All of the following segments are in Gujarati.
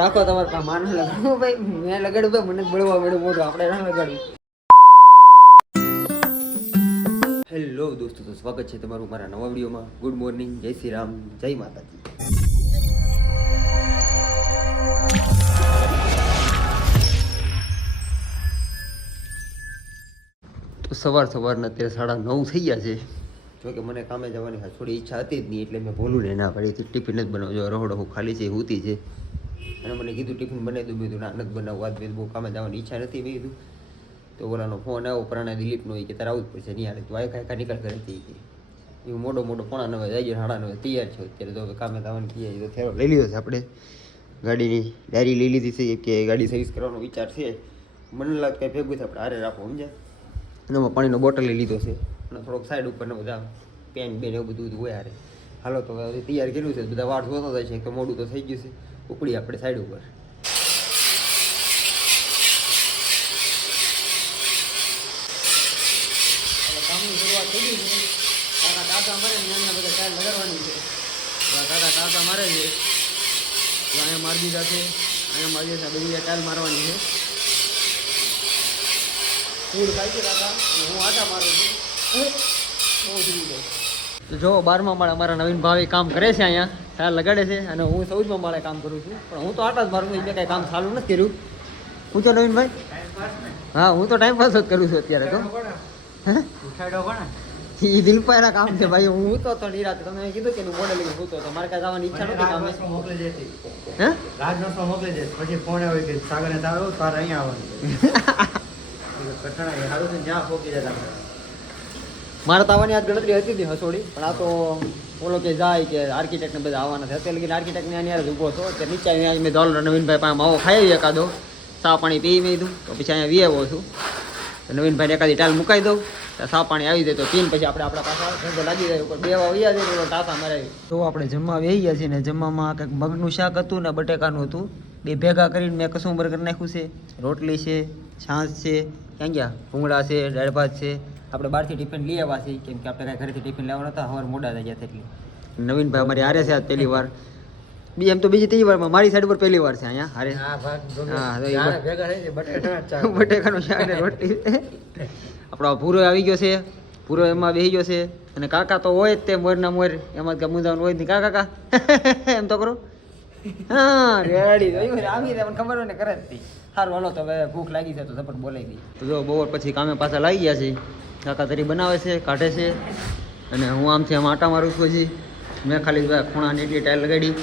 રાખો તમારે પાસે માનો લગાડવું. ભાઈ મેં લગાડ્યું ભાઈ મને બળવા મળ્યું મોટું આપણે ના લગાડ્યું. હેલો દોસ્તો તો સ્વાગત છે તમારું મારા નવા વિડીયોમાં. ગુડ મોર્નિંગ જય શ્રી રામ જય માતાજી. તો સવાર સવારના અત્યારે સાડા નવ થઈ ગયા છે. જોકે મને કામે જવાની થોડી ઈચ્છા હતી જ નહીં, એટલે મેં ભૂલું ને ના પાડી. ટિફિન જ બનાવજો રહોડો હું ખાલી છે, હુતી છે. અને મને કીધું ટિફિન બનાવી દઉં, મેં કીધું ના, નથી બનાવું આજ બહુ કામે જવાની ઈચ્છા નથી, મેં કીધું. તો ઓલાનો ફોન આવ્યો, પ્રાણા દિલીપનો એ કે તારે આવવું જ પડશે, નહીં હાલે તું આ કાંઈ કાંઈ નીકળ કરે હતી કે. એવું મોટો મોટો પોણા નવે જાય સાડા નવે તૈયાર છે અત્યારે, તો કામે જવાની કહીએ તો થેરો લઈ લીધો છે આપણે. ગાડીની ડાયરી લઈ લીધી છે, કે ગાડી સર્વિસ કરવાનો વિચાર છે. મને લાગે કંઈ ભેગું છે આપણે હારે રાખો, સમજ્યા? અને પાણીનો બોટલ લઈ લીધો છે. અને થોડોક સાઈડ ઉપર ને બધા પેન બેન એવું બધું બધું હોય હાલો તો હવે તૈયાર કર્યું છે. બધા વાળ જોતા થાય છે. તો મોડું તો થઈ ગયું છે. ઉપડી આપણે સાઈડ ઉપર. કામની શરૂઆત થઈ ગઈ છે. કાકા ટાટા મારે ને એમના બધા ટાયર લગાડવાની છે. કાકા ટાટા મારે છે. અહીંયા મારી દીધા છે અહીંયા મારી દીધા બધી ટાયર મારવાની છે. ફૂડ ખાય છે કાકા. હું આટા મારું છું. જો બારમા માળે અમારા નવીન ભાવે કામ કરે છે અહીંયા ટાયર લગાડે છે અને હું ચૌદમાં માળે કામ કરું છું. પણ હું તો આટલા જ મારું એટલે કાંઈ કામ સારું નથી કર્યું. હું તો નવીનભાઈ? હા હું તો ટાઈમ પાસ જ કરું છું અત્યારે તો. હે? એ દિલપાયના કામ છે ભાઈ હું તો તો નિરાત. તમે કીધું કે મોડેલ લઈને સૂતો તો મારે કાંઈ જવાની ઈચ્છા નથી કામ મોકલી દેતી હે? રાજનાથમાં મોકલી દે પછી ફોન આવે કે સાગરને તારો તારે અહીંયા આવવાનું કઠણા હારું છે જ્યાં ફોકી જતા મારે તો આવવાની આજ ગણતરી હતી હતી હસોડી. પણ આ તો બોલો કે જાય કે આર્કિટેક્ટ ને બધા આવવાના છે. અત્યારે લગીને આર્કિટેક્ટ ને આની હારે ઊભો હતો. અત્યારે નીચે અહીંયા મેં દોલ નવીનભાઈ પાસે માવો ખાઈ એકાદો. સા પાણી પી મેં દઉં તો પછી અહીંયા વી આવ્યો છું. તો એકાદી ટાલ મુકાઈ દઉં. તો સા પાણી આવી જાય તો પીન પછી આપણે આપણા પાછા ધંધો લાગી જાય ઉપર. બે વા વૈયા જાય તો મરાવી તો આપણે જમવા વેહી ગયા છીએ ને જમવામાં કંઈક મગનું શાક હતું ને બટેકાનું હતું. બે ભેગા કરીને મેં કસુંબર કરી નાખ્યું છે. રોટલી છે, છાશ છે. ક્યાં ગયા? ભૂંગળા છે, દાળ ભાત છે. આપણે બહારથી ટિફિન લઈ આવ્યા છીએ કેમ કે આપણે કાંઈ ઘરેથી ટિફિન લેવા હતા સવાર મોડા થઈ ગયા એટલે. નવીનભાઈ અમારી હારે છે આજ પહેલી વાર. બી એમ તો બીજી ત્રીજી વારમાં મારી સાઈડ પર પહેલી વાર છે અહીંયા હારે. હા ભાગ હા, તો એ જાણે બટ- ભેગા થઈ જાય બટેટા ચા બટેકાનું શાક ને રોટલી. આપણો ભૂરો આવી ગયો છે ભૂરો એમાં બેસી ગયો છે અને કાકા તો હોય જ તે મોરના મોર એમાં જ મુંજાવાનું હોય જ નહીં. કાકા કાકા? એમ તો કરો. હા રેડી. આવી રીતે મને ખબર હોય ને કરે જ તી. સારું હાલો તો હવે ભૂખ લાગી છે તો ઝપટ બોલાઈ ગઈ તો જો બપોર પછી કામે પાછા લાગી ગયા છે. કાકા તરી બનાવે છે, કાઢે છે. અને હું આમથી આમ આટા મારું છું હજી. મેં ખાલી ખૂણાની એટલી ટાઈલ લગાડી.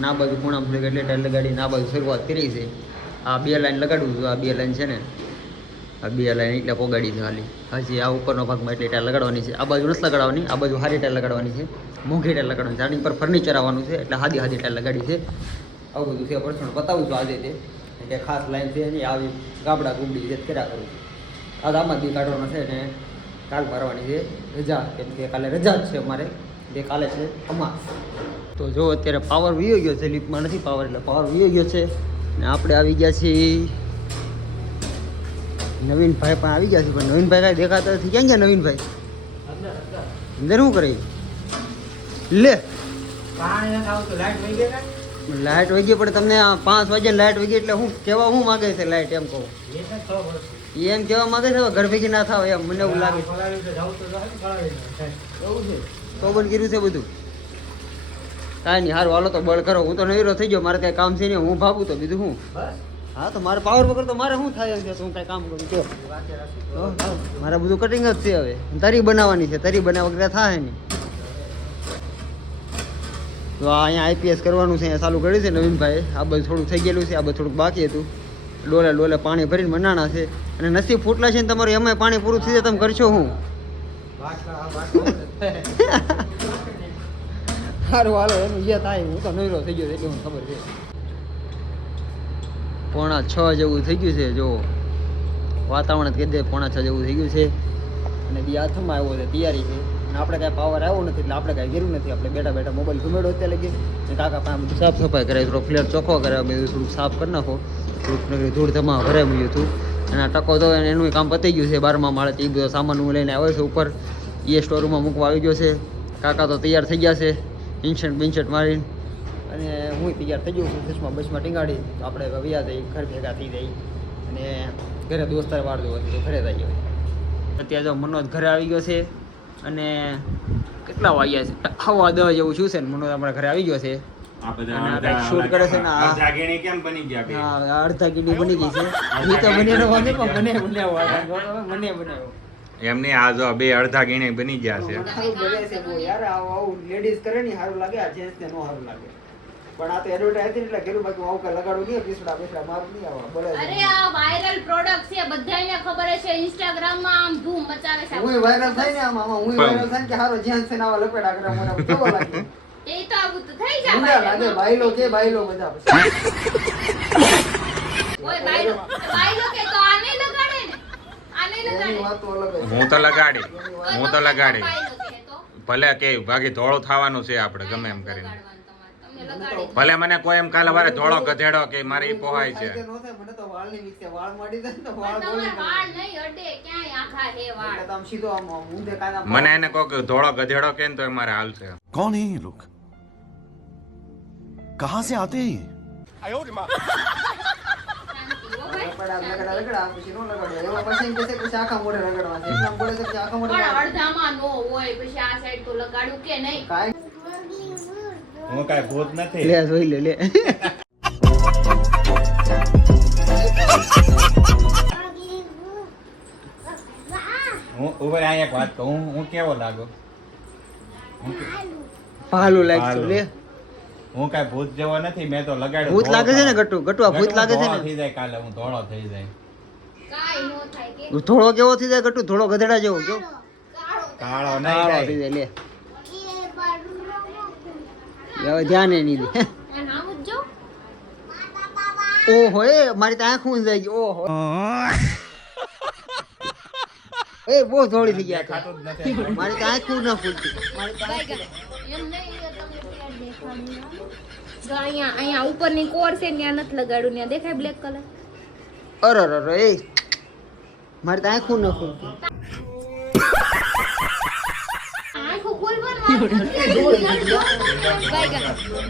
ના બાજુ ખૂણા ફૂલે એટલી ટાઈલ લગાડી ના બાજુ શરૂઆત કરી છે. આ બે લાઈન લગાડું છું, આ બે લાઈન છે ને. આ બે લાઈન એટલે પોગાડી છે ખાલી. હજી આ ઉપરનો ભાગમાં એટલી ટાઈલ લગાડવાની છે. આ બાજુ નથી લગાડવાની, આ બાજુ હારી ટાઈલ લગાડવાની છે. મોંઘી ટાઈલ લગાડવાની છે. આની પર ફર્નિચર આવવાનું છે, એટલે હાદી હાદી ટાઈલ લગાડી છે. આવું બધું છે પ્રશ્ન બતાવું છું આજે તે. ખાસ લાઈન છે ને, આવી ગાબડા ગુબડી છે કર્યા કરું છું. આ આમાં કાઢવાનો છે ને. કાલ ભરવાની છે. રજા કેમ કે કાલે રજા જ છે અમારે. જે કાલે છે અમાસ તો જો અત્યારે પાવર વીયો ગયો છે લિફ્ટમાં નથી પાવર એટલે પાવર વીયો ગયો છે. ને આપણે આવી ગયા છીએ. નવીનભાઈ પણ આવી ગયા છે, પણ નવીનભાઈ કાંઈ દેખાતા નથી. ક્યાં ગયા નવીનભાઈ? અંદર શું કરે? લે? લાઇટ વગી પણ તમને પાંચ વાગે લાઇટ વહી એટલે હું કેવા હું માગે છે લાઇટ એમ કહું? એમ કેવા માંગે છે ઘર ભેગી ના થાવ એમ મને એવું લાગે. એવું છે? તો બંધ કર્યું છે બધું. કાંઈ નહીં હારું હાલો તો બળ કરો. હું તો નવીરો થઈ ગયો મારે કાંઈ કામ છે નહીં હું ભાગું તો બીજું હું હા તો મારે પાવર વગર તો મારે શું થાય એમ છે તો હું કાંઈ કામ કરું હાલ, મારે બધું કટિંગ જ છે હવે. તરી બનાવવાની છે તરી બનાવવા વગર થાય નહીં. તો અહીંયા આઈપીએસ કરવાનું છે અહીંયા ચાલુ કર્યું છે નવીનભાઈ આ બધું થોડુંક થઈ ગયેલું છે આ બધું થોડુંક બાકી હતું. ડોલે ડોલે પાણી ભરીને બનાણા છે. અને નસીબ ફૂટલા છે ને તમારું એમાં પાણી પૂરું થઈ જાય તમે કરશો હું સારું હાલો એનું જે થાય હું તો નૈરો થઈ ગયો એટલે મને ખબર છે. પોણા છ જેવું થઈ ગયું છે જો. વાતાવરણ કહી દે પોણા છ જેવું થઈ ગયું છે. અને બી હાથમાં આવ્યો છે તૈયારી છે. અને આપણે કાંઈ પાવર આવ્યો નથી એટલે આપણે કાંઈ કર્યું નથી. આપણે બેઠા બેઠા મોબાઈલ ઘુમેડો અત્યારે લગી કાકા પાસે સાફ સફાઈ કરે થોડો ફ્લેટ ચોખ્ખો કરે બધું થોડુંક સાફ કરી નાખો. થોડુંક ધૂળધમા ધૂળ ભરાઈ મળ્યું હતું. અને આ ટકો તો એનું કામ પતી ગયું છે બારમા માળે એ બધો સામાન હું લઈને આવ્યો છે ઉપર. એ સ્ટોરમાં મૂકવા આવી ગયો છે. કાકા તો તૈયાર થઈ ગયા છે. ઇન્શર્ટ બિન્શર્ટ મારીને. અને હું તૈયાર થઈ ગયો છું. બસમાં બસમાં ટીંગાડી. તો આપણે વ્યા જઈ ઘર ભેગા થઈ જઈ અને ઘરે દોસ્તાર વાર જોવો તો ઘરે થઈ ગયો અત્યારે જો મનોજ ઘરે આવી ગયો છે. અને કેટલા વાગ્યા છે? હવા દવા જેવું શું છે ને મનોજ આપણા ઘરે આવી ગયો છે. આ બધા આ અડધા કંઈક shoot કરે છે ને આ- કેમ બની ગયા બે? હા અડધા કિલો બની ગઈ છે. એ તો બને નો વાંધો પણ મને બનાવ્યો મને બનાવ્યો એમની આ જો બે અડધા ગીણે બની ગયા છે. સારું બને છે બહુ યાર આવું આવું લેડીઝ કરે ને સારું લાગે આ જેન્ટ્સ ને નો સારું લાગે. પણ આ તો એડવર્ટાઇઝ હતી એટલે ઘેરું બાકી આવું કઈ લગાડવું નહીં પીસડા પીસડા માર નહીં આવા બોલે અરે આ વાયરલ પ્રોડક્ટ છે બધાને ખબર છે ઇન્સ્ટાગ્રામમાં આમ ધૂમ મચાવે છે. હું વાયરલ થાય ને આમાં આમાં હું વાયરલ થાય કે હારો જેન્ટ્સ છે ને આવા લપેડા કરે મને કેવો લાગે. હું તો લગાડી હું તો લગાડી. ભલે કે ભાગી ધોળો થવાનું છે આપણે ગમે એમ કરીને. ભલે મને કોઈ એમ કાલે મારે ધોળો ગધેડો કે મારે એ પોહાય છે. મને એને કોક ધોળો ગધેડો કે તો મારે હાલ છે. કોણ એ कहां से आते हैं ये શાંતિ હો ભાઈ. લગડા લગડા લગડા પછી નો લગાડવા એવા પછી એમ કહેશે કે પછી આખા મોઢે રગડવા છે એટલા બોલે છે કે આખા મોઢે પણ રગડવા. અડધામાં નો હોય પછી આ સાઈડ તો લગાડું કે નહીં કાંઈ હું કાંઈ ભૂત નથી લે જોઈ લે લે હું ઉભા અહીંયા એક વાત કહું હું કેવો લાગુ હું કે- ભાલું લાગશે ભાલું. લે હું કઈ ભૂત જેવો નથી મેં તો લગાડ્યું ભૂત લાગે છે ને ગટુ ગટુ આ ભૂત લાગે છે ને? થઈ જાય કાલે હું ધોળો થઈ જાય. કાંઈ નો થાય કે. થોડો કેવો થઈ જાય ગટુ? થોડો ગધેડા જેવો કેવો કાળો કાળો. નહીં કાળો થઈ જાય લે. હવે ધ્યાન એની નહીં દે ઓહો એ મારી તો આંખ ઊંઝ જાય ઓહો એ બહુ થોડી થઈ ગયા મારી તો આંખ ના ફૂલતી. મારી તો એમ નહીં એ તમને ક્યાં દેખાડું ના. જો અહીંયા અહીંયા ઉપરની કોર છે ત્યાં નથી લગાડ્યું ત્યાં દેખાય બ્લેક કલર અરે અરે અરે એ. મારી તો આંખું ન ફૂલતી આંખો ખોલવાનું રિઝલ્ટ જો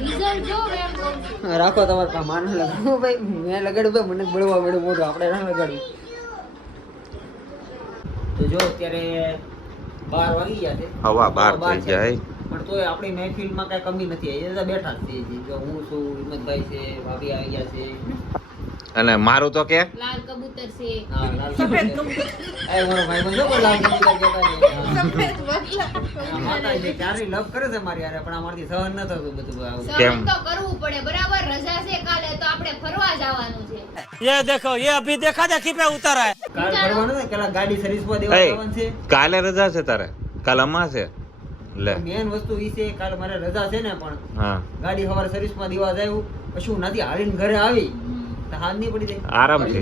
રિઝલ્ટ જો એમ કહું છું. રાખો તમારે પાસે માનો લગાડવું ભાઈ. મેં લગાડ્યું ભાઈ મને બળવા મળ્યું મોઢું આપણે ના લગાડ્યું તો જો અત્યારે બાર વાગી ગયા છે. હવા બાર થઈ જાય. પણ તોય આપણી મહેફિલમાં કાંઈ કમી નથી. આવી બધા બેઠા જ છે જો હું છું હિંમતભાઈ છે ભાભી આવી ગયા છે. અને મારું તો કે? લાલ કબૂતર છે. હા લાલ કબૂતર. એ મારો ભાઈ બંધો પણ લાલ કબૂતર કહેતા છે ક્યારે લવ કરે છે મારી યારે પણ અમારથી સહન ન થતું બધું આવું. કેમ? તો કરવું પડે બરાબર? રજા છે કાલે તો આપણે ફરવા જવાનું છે. યે દેખો યે અભી દેખા દેખી પે ઉતરા. હે કાલ ફરવાનું છે કાલે ગાડી સર્વિસ પર દેવા જવાનું છે. કાલે રજા છે તારે. કાલ અમા છે લે. મેન વસ્તુ ઈ છે કાલ મારે રજા છે ને પણ હા. ગાડી સવારે સર્વિસમાં દેવા જાય પછી હું નથી હાલીને ઘરે આવી. તો હાલ નહીં પડી જાય. આરામ છે.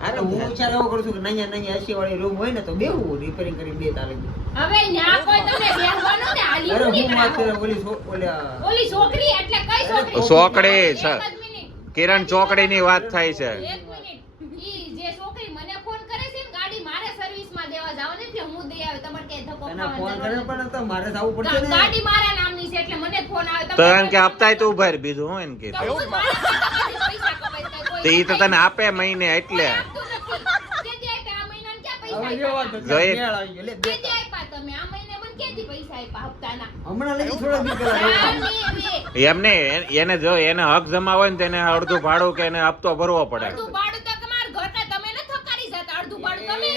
અરે હું વિચાર એવો કરું છું કે નૈયા નૈયા એસી વાળી રૂમ હોય ને તો બેવું રિપેરિંગ કરી બે તારે હવે ન્યા કોઈ તમને બેસવાનું ને હાલી અરે હું વાત. કરે ઓલી ઓલા ઓલી છોકરી એટલે કઈ છોકરી? છોકરી, સર. કિરણ ચોકડી ની વાત થાય છે. એક મિનિટ. ઈ જે છોકરી મને ફોન કરે છે ગાડી મારે સર્વિસમાં દેવા ને એટલે હું દઈ આવે તમારે તો મારે જવું નથી. પડશે ને. ગાડી મારા નામની છે એટલે મને ફોન આવે. તો એમ કે હપ્તાય તું ભર બીજું હું એમ કે તો ઈ તો તને આપે મહિને એટલે. એમને એને જો એને હક જમા હોય ને તેને અડધું ભાડું કે એને હપ્તો ભરવો પડે અડધું ભાડું તો તમારા ઘરના તમે ન થકારી જતા. અડધું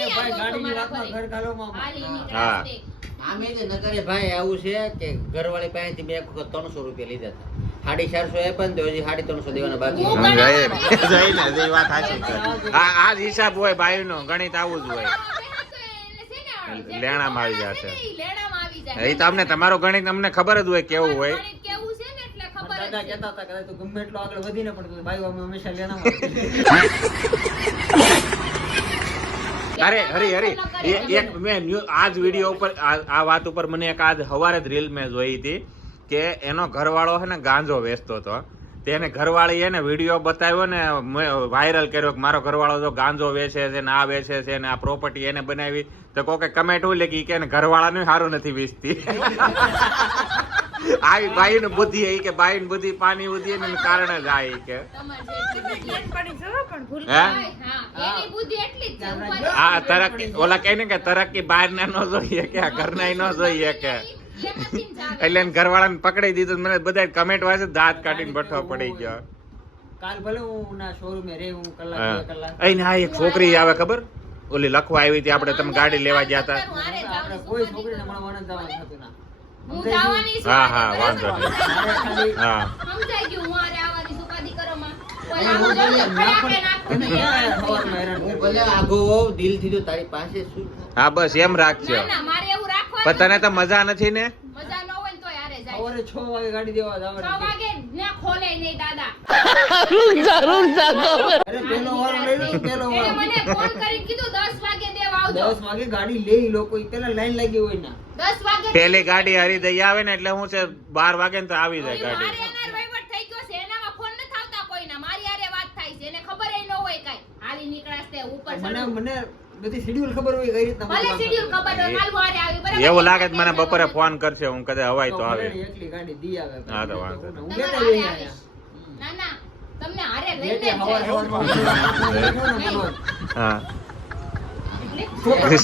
તમે ભાઈ ગાડીની વાતમાં ઘર. ગાલોમાં હાલી હા. છે. આમે તે નગરે ભાઈ આવું છે કે ઘરવાળી પાસેથી મેં એક ત્રણસો રૂપિયા લીધા હતા. સાડી ચારસો આપ્યા ને તો હજી સાડી ત્રણસો દેવાના બાકી હું હમ, જાય ને ગણાવવા જાય ને જે વાત સાચી આ આ હિસાબ હોય ભાઈનો ગણિત આવું જ હોય. લેણામાં આવી જશે. લેણામાં આવી જાય. એ તો અમને તમારો ગણિત અમને ખબર જ હોય કેવું હોય. ગણિત કેવું છે ને એટલે ખબર જ દાદા કહેતા હતા કદાચ તું ગમે એટલો આગળ વધીને પણ તું અમે હંમેશા લેણામાં અરે હરી એ- એક મેં આ જ વીડિયો ઉપર, આ વાત ઉપર મને એક આજ સવારે જ રીલ મેં જોઈ હતી કે એનો ઘરવાળો છે ને ગાંજો વેચતો હતો. તેને ઘરવાળી એને વીડિયો બતાવ્યો ને વાયરલ કર્યો કે મારો ઘરવાળો જો ગાંજો વેચે છે ને આ વેચે છે ને આ પ્રોપર્ટી એને બનાવી. તો કોકે કમેન્ટ હું લે કે ઘરવાળાનું સારું નથી વેચતી. આવી બાઈ ને બુદ્ધિ એ કે બાઈ ને બુદ્ધિ પાણી ઉધી એને કારણે જ આઈ કે. હે તરક્કી ઓલા કહે ને કે તરક્કી બહાર ના ન જોઈએ કે આ ઘરના ન જોઈએ કે. એટલે એને ઘરવાળાને પકડી દીધું મને બધા કમેન્ટ વાંચે દાંત કાઢીને બેઠો પડી ગયો કાલ ભલે હું ના શોરૂમે રે હું કલાક હા. કલાક અહીં આ એક છોકરી આવે ખબર ઓલી લખવા આવી હતી આપણે તમે ગાડી લેવા ગયા હતા કોઈ. છોકરીને મળવાનું જવાનું થતું ના હું જવાની છું. હા, હા, વાંધો નહીં. હા. સમજાઈ ગયું હું આરે આવવાની છું કાદી કરો માં. હું બસ એમ રાખજો. પણ તને તો મજા નથી ને? મજા ન હોય ને તોય હારે જાય. સવારે છ વાગે ગાડી દેવા છ જવાનું વાગે ને ખોલે નહીં દાદા. અરે પેલો વારો લઈ લો પેલો એને મને ફોન કરીને કીધું દસ વાગે દેવા આવજો દસ વાગે ગાડી લઈ લોકો પેલા લાઈન લાગી હોય ના. દસ વાગે પેલી ગાડી હરિદઈ આવે ને એટલે હું છે બાર વાગે ને તો આવી જાય ગાડી. એનાર વહીવટ થઈ ગયો છે એનામાં ફોન નથી આવતા કોઈના. મારી હારે વાત થાય છે એને ખબર ય ન હોય કાંઈ. હાલી નીકળાશ તે ઉપર મને ચડું. મને બધી શેડ્યુલ ખબર હોય કઈ રીતના ભલે બધું કામ શેડ્યુલ કરવું. ખબર હોય માલ વારે આવી બરાબર? એવું લાગે છે મને બપોરે ફોન કરશે હું કદાચ હવાય તો આવે. હા, તો વાંધો. હું. અરે